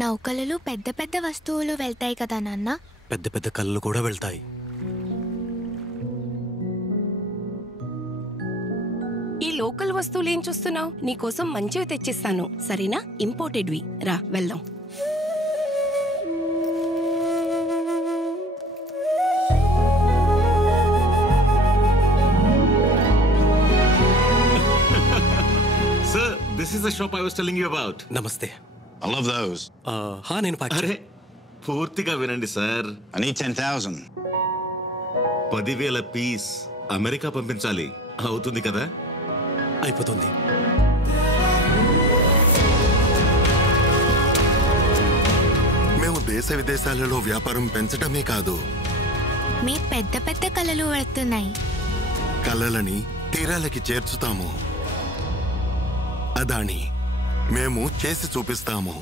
నౌకలలో పెద్ద పెద్ద వస్తువులు వెళ్తాయి కదా నాన్న. పెద్ద పెద్ద కళ్ళు కూడా వెళ్తాయి. ఈ లోకల్ వస్తువులు ఏం చూస్తున్నావు? నీకోసం మంచివి తెచ్చిస్తాను, సరేనా? ఇంపోర్టెడ్వి. రా వెళ్దాం. Sir, this is the shop I was telling you about. నమస్తే. I love those. నేను అరే పూర్తిగా వినండి sir. I need 10,000. 10,000 pieces America పంపించాలి. అవుతుంది కదా? అయిపోతుంది. మేము దేశ విదేశాలలో వ్యాపారం పెంచడమే కాదు, మీ పెద్ద పెద్ద కళలు వెళ్తున్నాయి. కళలని తీరాలకి చేర్చుతాము. అదాని మేము చేసి చూపిస్తాము.